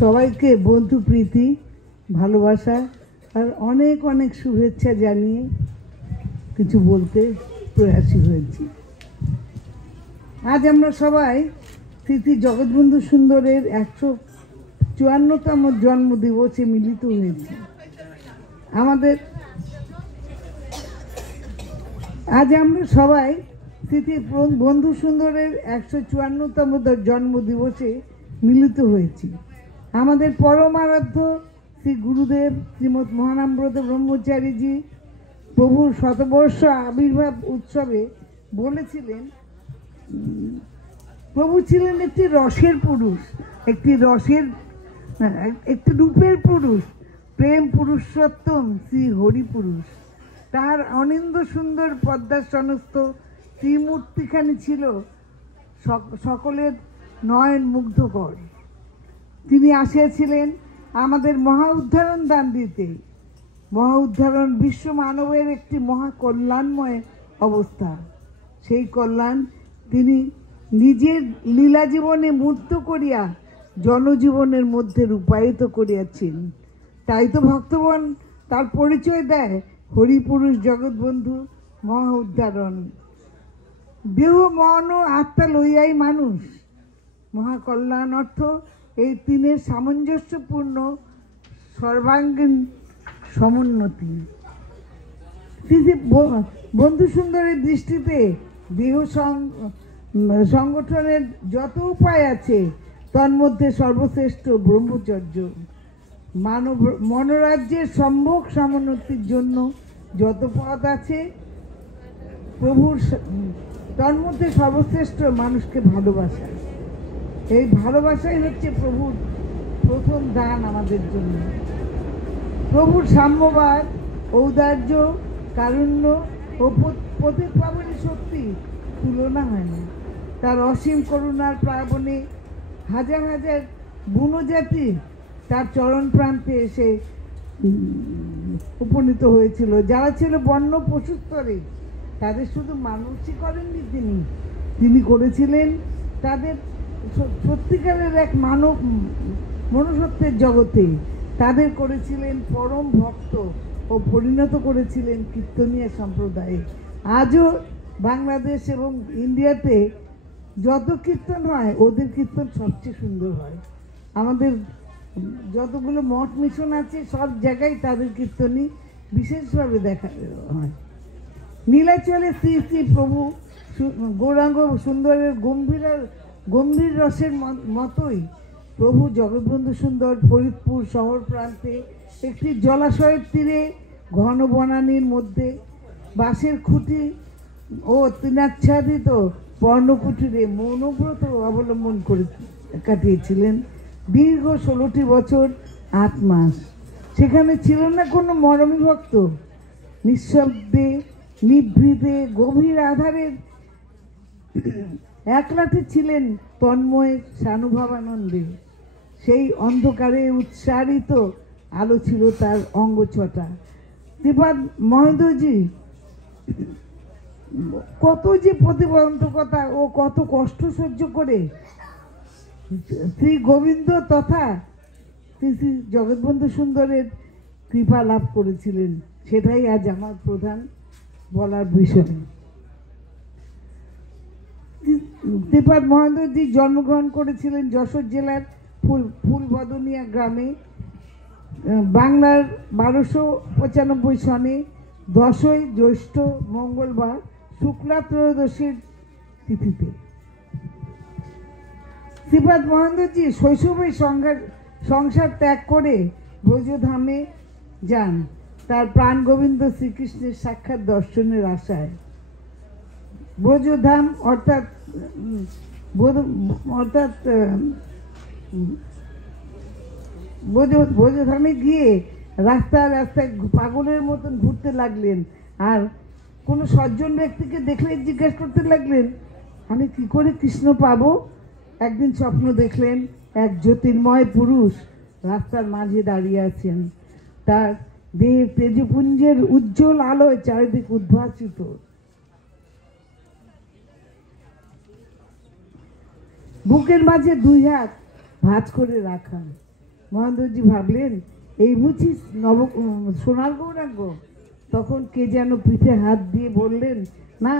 সবাইকে বন্ধু প্রীতি ভালোবাসা আর অনেক অনেক শুভেচ্ছা জানিয়ে কিছু বলতে প্রয়াসী হয়েছি। আজ আমরা সবাই স্মৃতি জগৎবন্ধু সুন্দরের 154তম জন্মদিবসে মিলিত হয়েছি। আজ আমরা সবাই স্মৃতি বন্ধু সুন্দরের 154তম জন্মদিবসে মিলিত হয়েছি। আমাদের পরম আরাধ্য শ্রী গুরুদেব শ্রীমৎ মহানামব্রত ব্রহ্মচারীজি প্রভুর শতবর্ষ আবির্ভাব উৎসবে বলেছিলেন, প্রভু ছিলেন একটি রসের পুরুষ, একটি রূপের পুরুষ, প্রেম পুরুষোত্তম শ্রী হরি পুরুষ। তাহার অনিন্দ সুন্দর পদ্মাসনস্থ শ্রীমূর্তিখানি ছিল সকলের নয়ন মুগ্ধকর। তিনি আসিয়াছিলেন আমাদের মহা উদ্ধারণ দান দিতে। মহা উদ্ধারণ বিশ্ব মানবের একটি মহা কল্যাণময় অবস্থা। সেই কল্যাণ তিনি নিজের লীলা জীবনে মূর্ত করিয়া জনজীবনের মধ্যে রূপায়িত করিয়াছেন। তাই তো ভক্তগণ তার পরিচয় দেয় হরিপুরুষ জগৎবন্ধু মহা উদ্ধারণ। দেহ মন ও আত্মা লইয়াই মানুষ। মহাকল্যাণ অর্থ এই তিনের সামঞ্জস্যপূর্ণ সর্বাঙ্গীন সমুন্নতি। বন্ধু সুন্দরের দৃষ্টিতে দেহ সংগঠনের যত উপায় আছে তন্মধ্যে সর্বশ্রেষ্ঠ ব্রহ্মচর্য। মনোরাজ্যের সম্ভোগ সমুন্নতির জন্য যত পথ আছে প্রভুর তন্মধ্যে সর্বশ্রেষ্ঠ মানুষকে ভালোবাসা। এই ভালোবাসাই হচ্ছে প্রভুর প্রথম দান আমাদের জন্য। প্রভুর সাম্যবাদ, ঔদার্য, কারুণ্য ও পতিতপাবনী শক্তি তুলনা হয় না। তার অসীম করুণার প্লাবনে হাজার হাজার বুনজাতি তার চরণ প্রান্তে এসে উপনীত হয়েছিল। যারা ছিল বন্য পশুস্তরে তাদের শুধু মানুষই করেননি, তিনি করেছিলেন তাদের সত্যিকারের এক মনুষ্যত্বের জগতে। তাদের করেছিলেন পরম ভক্ত ও পরিণত করেছিলেন কীর্তনীয় সম্প্রদায়ে। আজও বাংলাদেশ এবং ইন্ডিয়াতে যত কীর্তন হয় ওদের কীর্তন সবচেয়ে সুন্দর হয়। আমাদের যতগুলো মঠ মিশন আছে সব জায়গায় তাদের কীর্তনই বিশেষভাবে দেখা হয়। নীলাচলে শ্রী শ্রী প্রভু গৌরাঙ্গ সুন্দরের গম্ভীর রসের মতোই প্রভু জগৎবন্ধু সুন্দর ফরিদপুর শহর প্রান্তে একটি জলাশয়ের তীরে ঘন বনানীর মধ্যে বাঁশের খুঁটি ও তৃণাচ্ছাদিত পর্ণকুটিরে মৌনব্রত অবলম্বন করে কাটিয়েছিলেন দীর্ঘ 16টি বছর 8 মাস। সেখানে ছিল না কোনো মরমী ভক্ত। নিঃশব্দে নিভৃতে গভীর আধারের একলাতে ছিলেন তন্ময় সানুভাবানন্দে। সেই অন্ধকারে উৎসারিত আলো ছিল তার অঙ্গছটা। শ্রীপাদ মহেন্দ্রজি কত যে প্রতিবন্ধকতা ও কত কষ্ট সহ্য করে শ্রী গোবিন্দ তথা শ্রী শ্রী জগৎবন্ধু সুন্দরের কৃপা লাভ করেছিলেন, সেটাই আজ আমার প্রধান বলার বিষয়। শ্রীপাদ মহেন্দ্রজি জন্মগ্রহণ করেছিলেন যশোর জেলার ফুলবদনিয়া গ্রামে বাংলার 1295 সনে 10ই জ্যৈষ্ঠ মঙ্গলবার শুক্লা ত্রয়োদশীর তিথিতে। শ্রীপাদ মহেন্দ্রজি শৈশবেই সংসার ত্যাগ করে ব্রজধামে যান তার প্রাণ গোবিন্দ শ্রীকৃষ্ণের সাক্ষাৎ দর্শনের আশায়। ব্রজধাম অর্থাৎ ব্রজধামে গিয়ে রাস্তায় রাস্তায় পাগলের মতন ঘুরতে লাগলেন। আর কোনো সজ্জন ব্যক্তিকে দেখলে জিজ্ঞেস করতে লাগলেন, আমি কি করে কৃষ্ণ পাবো? একদিন স্বপ্ন দেখলেন এক জ্যোতির্ময় পুরুষ রাস্তার মাঝে দাঁড়িয়ে আছেন। তার দেহের তেজপুঞ্জের উজ্জ্বল আলোয় চারিদিক উদ্ভাসিত। বুকের মাঝে 2 হাত ভাঁজ করে রাখা, মহেন্দ্রজি ভাবলেন এই বুঝি সোনার গৌরাঙ্গ। তখন কে যেন পিঠে হাত দিয়ে বললেন, না,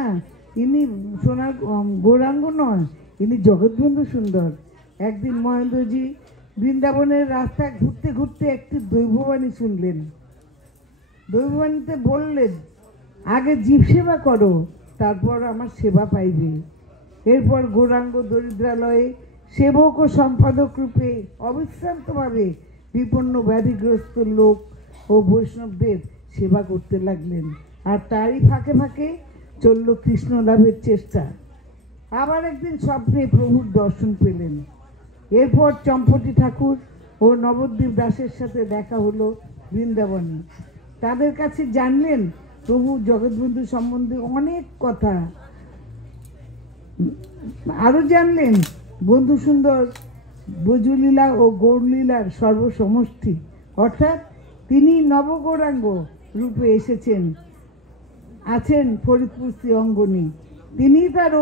ইনি সোনার গৌরাঙ্গ নয়, ইনি জগৎবন্ধু সুন্দর। একদিন মহেন্দ্রজি বৃন্দাবনের রাস্তায় ঘুরতে ঘুরতে একটি দৈববাণী শুনলেন। দৈববাণীতে বললেন, আগে জীব সেবা করো, তারপর আমার সেবা পাইবে। এরপর গৌরাঙ্গ দরিদ্রালয়ে সেবক ও সম্পাদক রূপে অবিশ্রান্তভাবে বিপন্ন ব্যাধিগ্রস্ত লোক ও বৈষ্ণবদের সেবা করতে লাগলেন। আর তারই ফাঁকে ফাঁকে চলল কৃষ্ণ লাভের চেষ্টা। আবার একদিন স্বপ্নে প্রভুর দর্শন পেলেন। এরপর চম্পটি ঠাকুর ও নবদ্বীপ দাসের সাথে দেখা হলো বৃন্দাবনে। তাদের কাছে জানলেন প্রভু জগৎবন্ধু সম্বন্ধে অনেক কথা। আরও জানলেন বন্ধু সুন্দর ব্রজলীলা ও গৌরলীলার সর্বসমষ্টি, অর্থাৎ তিনি নবগৌরাঙ্গ রূপে আছেন ফরিদপুর শ্রী অঙ্গনে। তিনি তার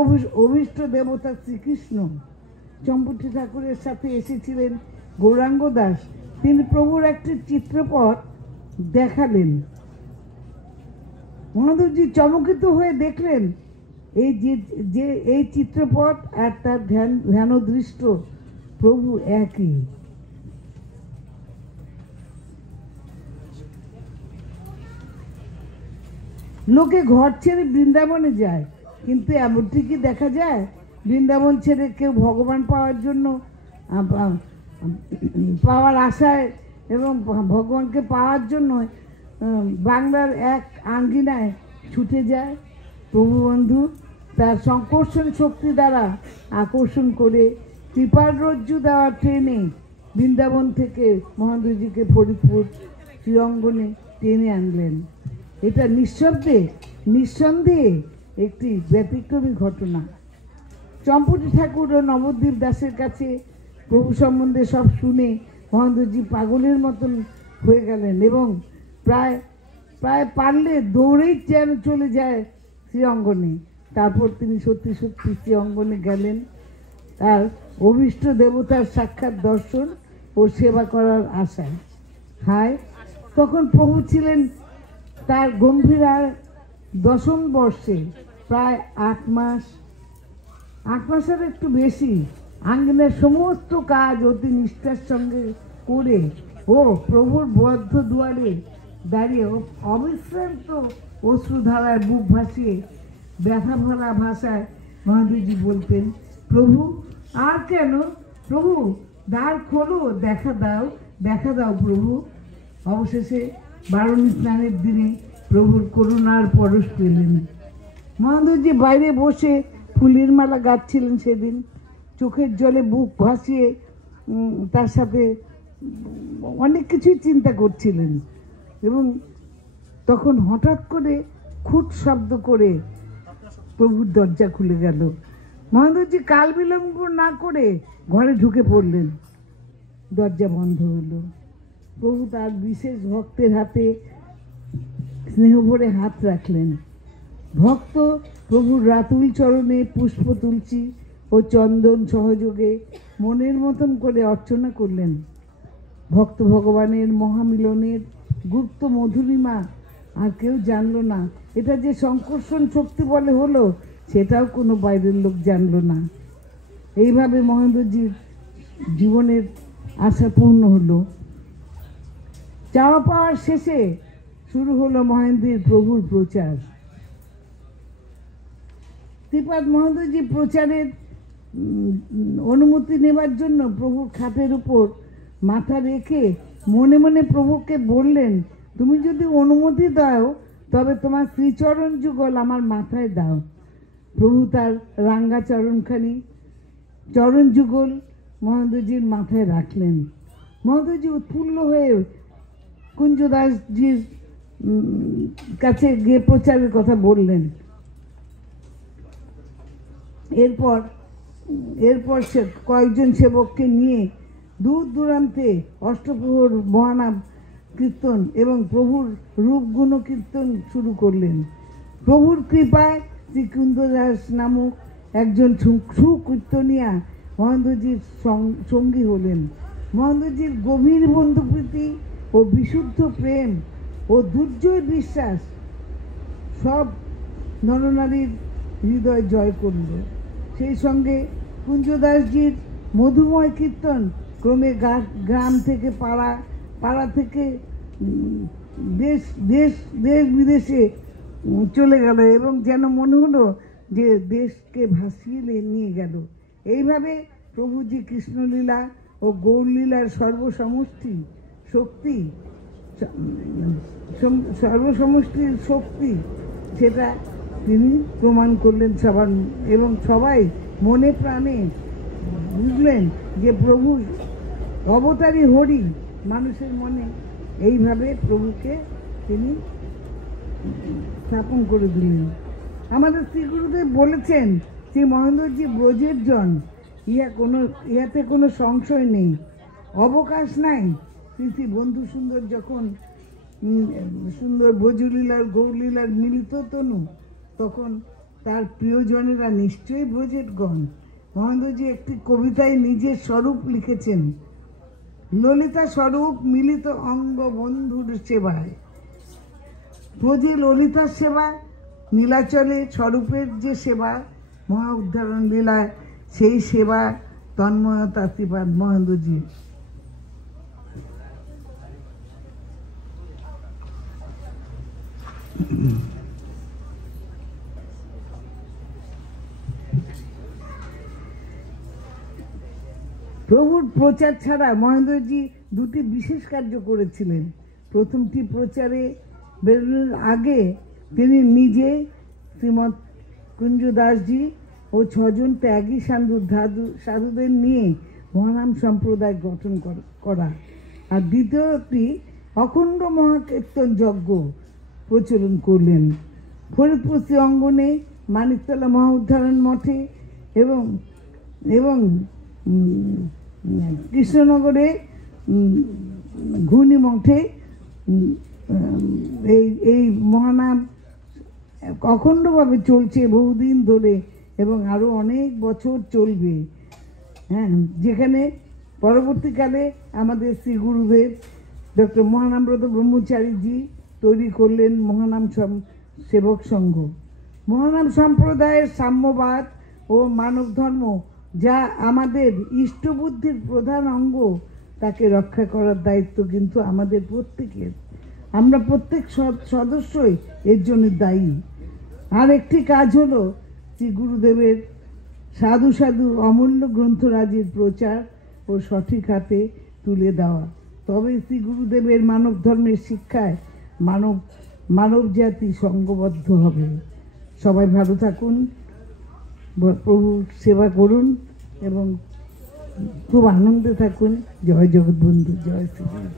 অভীষ্ট দেবতা শ্রীকৃষ্ণ। চম্পটি ঠাকুরের সাথে এসেছিলেন গৌরাঙ্গ দাস। তিনি প্রভুর একটি চিত্রপট দেখালেন। মহাদেবজি চমকিত হয়ে দেখলেন এই চিত্রপট আর তার ধ্যানদৃষ্ট প্রভু একই। লোকে ঘর ছেড়ে বৃন্দাবনে যায়, কিন্তু এমনটি কি দেখা যায় বৃন্দাবন ছেড়ে কেউ ভগবান পাওয়ার জন্য পাওয়ার আশায় এবং ভগবানকে পাওয়ার জন্য বাংলার এক আঙ্গিনায় ছুটে যায়? প্রভু বন্ধু তার সংকর্ষণ শক্তি দ্বারা আকর্ষণ করে কৃপার রজ্জু দেওয়া ট্রেনে বৃন্দাবন থেকে মহেন্দ্রজিকে ফরিদপুর শ্রীঅঙ্গনে টেনে আনলেন। এটা নিঃসন্দেহে একটি ব্যতিক্রমী ঘটনা। চম্পটি ঠাকুর ও নবদ্বীপ দাসের কাছে প্রভু সম্বন্ধে সব শুনে মহেন্দ্রজি পাগলের মতন হয়ে গেলেন এবং প্রায় পারলে দৌড়েই যেন চলে যায় শ্রীঅঙ্গনে। তারপর তিনি সত্যি সত্যি শ্রীঅঙ্গনে গেলেন তার অভীষ্ট দেবতার সাক্ষাৎ দর্শন ও সেবা করার আশায়। তখন প্রভু ছিলেন তার গম্ভীরার দশম বর্ষে, প্রায় 8 মাসের একটু বেশি। আঙ্গিনার সমস্ত কাজ অতি নিষ্ঠার সঙ্গে করে ও প্রভুর বদ্ধ দুয়ারে দাঁড়িয়ে অবিশ্রান্ত অশ্রুধারায় বুক ভাসিয়ে ব্যথা ভরা ভাষায় মহাদেবজি বলতেন, প্রভু আর কেন, প্রভু দ্বার খোলো, দেখা দাও প্রভু। অবশেষে বারুণী স্নানের দিনে প্রভুর করুণার পরশ পেলেন। মহেন্দ্রজি বাইরে বসে ফুলের মালা গাঁথছিলেন সেদিন। চোখের জলে বুক ভাসিয়ে তার সাথে অনেক কিছুই চিন্তা করছিলেন এবং তখন হঠাৎ করে খুট শব্দ করে প্রভুর দরজা খুলে গেল। মহেন্দ্রজি কাল বিলম্ব না করে ঘরে ঢুকে পড়লেন। দরজা বন্ধ হলো। প্রভু তার বিশেষ ভক্তের হাতে স্নেহ ভরে হাত রাখলেন। ভক্ত প্রভুর রাতুল চরণে পুষ্প তুলসী ও চন্দন সহযোগে মনের মতন করে অর্চনা করলেন। ভক্ত ভগবানের মহামিলনের গুপ্ত মধুরিমা আর কেউ জানলো না। এটা যে সংকর্ষণ শক্তি বলে হলো, সেটাও কোনো বাইরের লোক জানলো না। এইভাবে মহেন্দ্রজির জীবনের আশা পূর্ণ হলো। চাওয়া পাওয়ার শেষে শুরু হলো মহেন্দ্রের প্রভুর প্রচার। শ্রীপাদ মহেন্দ্রজি প্রচারের অনুমতি নেবার জন্য প্রভুর খাটের উপর মাথা রেখে মনে মনে প্রভুকে বললেন, তুমি যদি অনুমতি দাও তবে তোমার শ্রীচরণ যুগল আমার মাথায় দাও। প্রভু তার রাঙ্গা চরণ যুগল মহেন্দ্রজির মাথায় রাখলেন। মহেন্দ্রজি উৎফুল্ল হয়ে কুঞ্জদাসজির কাছে গিয়ে প্রচারের কথা বললেন। এরপর সে কয়েকজন সেবককে নিয়ে দূর দূরান্তে অষ্টপ্রহর মহানাম কীর্তন এবং প্রভুর রূপগুণ কীর্তন শুরু করলেন। প্রভুর কৃপায় শ্রীকুঞ্জদাস নামক একজন সুকীর্তনিয়া মহেন্দ্রজির সঙ্গী হলেন। মহেন্দ্রজির গভীর বন্ধুপ্রীতি ও বিশুদ্ধ প্রেম ও দুর্জয় বিশ্বাস সব নরনারীর হৃদয় জয় করল। সেই সঙ্গে কুঞ্জদাসজির মধুময় কীর্তন ক্রমে গ্রাম থেকে পাড়া, পাড়া থেকে দেশ দেশ দেশ বিদেশে চলে গেল এবং যেন মনে হলো যে দেশকে ভাসিয়ে নিয়ে গেল। এইভাবে প্রভুজি কৃষ্ণলীলা ও গৌরলীলার সর্বসমষ্টির শক্তি সেটা তিনি প্রমাণ করলেন সবার, এবং সবাই মনে প্রাণে বুঝলেন যে প্রভু অবতারী হরি মানুষের মনে এইভাবে প্রভুকে তিনি স্থাপন করে দিলেন। আমাদের শ্রী গুরুদেব বলেছেন শ্রী মহেন্দ্রজি ব্রজের জন, ইহাতে কোনো সংশয় নেই, অবকাশ নাই। শ্রী বন্ধু সুন্দর যখন সুন্দর ব্রজলীলার গৌরলীলার মিলিত তনু, তখন তার প্রিয়জনেরা নিশ্চয়ই ব্রজের গণ। মহেন্দ্রজি একটি কবিতায় নিজের স্বরূপ লিখেছেন, ললিতা স্বরূপ মিলিত অঙ্গ বন্ধুর সেবায়। ব্রজে ললিতার সেবা, নীলাচলে স্বরূপের যে সেবা, মহা উদ্ধারণ লীলায় সেই সেবা তন্ময়তা শ্রীপাদ মহেন্দ্রজি। প্রভুর প্রচার ছাড়া মহেন্দ্রজি দুটি বিশেষ কার্য করেছিলেন। প্রথমটি প্রচারে বেরোনোর আগে তিনি নিজে শ্রীমৎ কুঞ্জদাসজি ও 6 জন ত্যাগী সাধুদের নিয়ে মহানাম সম্প্রদায় গঠন করা, আর দ্বিতীয়টি অখণ্ড মহাকীর্তন যজ্ঞ প্রচলন করলেন। ফরিদপুর শ্রী অঙ্গনে, মানিকতলা মহা উদ্ধারণ মঠে এবং এবং কৃষ্ণনগরে ঘূর্ণি মঠে এই মহানাম অখণ্ডভাবে চলছে বহুদিন ধরে এবং আরও অনেক বছর চলবে। হ্যাঁ, যেখানে পরবর্তীকালে আমাদের শ্রী গুরুদেব ডক্টর মহানামব্রত ব্রহ্মচারীজি তৈরি করলেন মহানাম সেবক সংঘ। মহানাম সম্প্রদায়ের সাম্যবাদ ও মানব ধর্ম, যা আমাদের ইষ্টবুদ্ধির প্রধান অঙ্গ, তাকে রক্ষা করার দায়িত্ব কিন্তু আমাদের প্রত্যেকের। আমরা প্রত্যেক সদস্যই এর জন্য দায়ী। আর একটি কাজ হলো শ্রী গুরুদেবের সাধু সাধু অমূল্য গ্রন্থরাজির প্রচার ও সঠিক হাতে তুলে দেওয়া। তবে শ্রী গুরুদেবের মানব ধর্মের শিক্ষায় মানব জাতি সঙ্গবদ্ধ হবে। সবাই ভালো থাকুন, প্রভুর সেবা করুন এবং খুব আনন্দে থাকুন। জয় জগৎবন্ধু, জয় শ্রী গুরু।